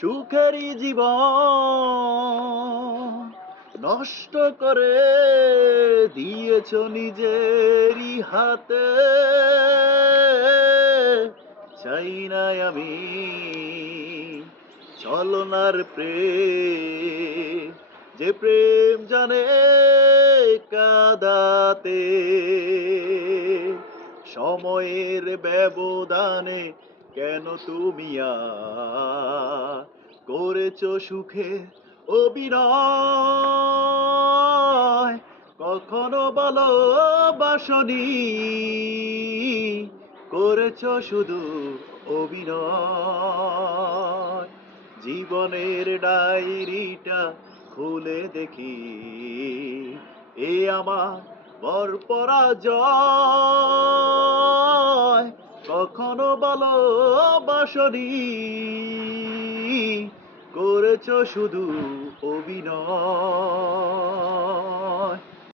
সুখেরই জীবন নষ্ট করে দিয়েছ নিজেরই হাতে। চাই না আমি ছলনার প্রেম, যে প্রেম জানে কাদাতে। সময়ের ব্যবধানে কেন তুমি করেছো সুখে অভিনয়? কখনো ভালোবাসনি, করেছো শুধু অভিনয়। জীবনের ডায়েরিটা খুলে দেখি, এ আমার বড় পরাজয়। কখনো ভালোবাসনি, করেছো শুধু অভিনয়।